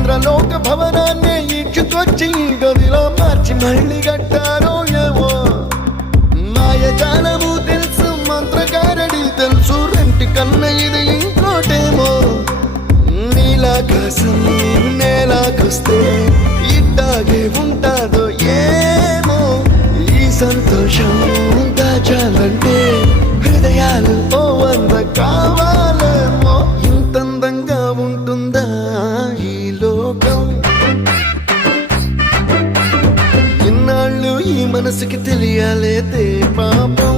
ఇంద్రలోక భవనాన్ని ఈడ్చుకొచ్చి గదిలో మార్చి మళ్ళీ కట్టారో ఏమో మాయజాలము తెలుసు మంత్రగారడి తెలుసు రెంటి కన్న ఇది ఇంకోటేమో నీలాకాశం నేలాకొస్తే ఇట్టాగే ఉంటాదో ఏమో ఈ సంతోషం దాచాలంటే హృదయాలు ఓ వంద కావాలేమో ఇంతందంగా ఉంటుందా ఈ లోకం ఇన్నాళ్ళు ఈ మనసుకి తెలియాలేదే పాపం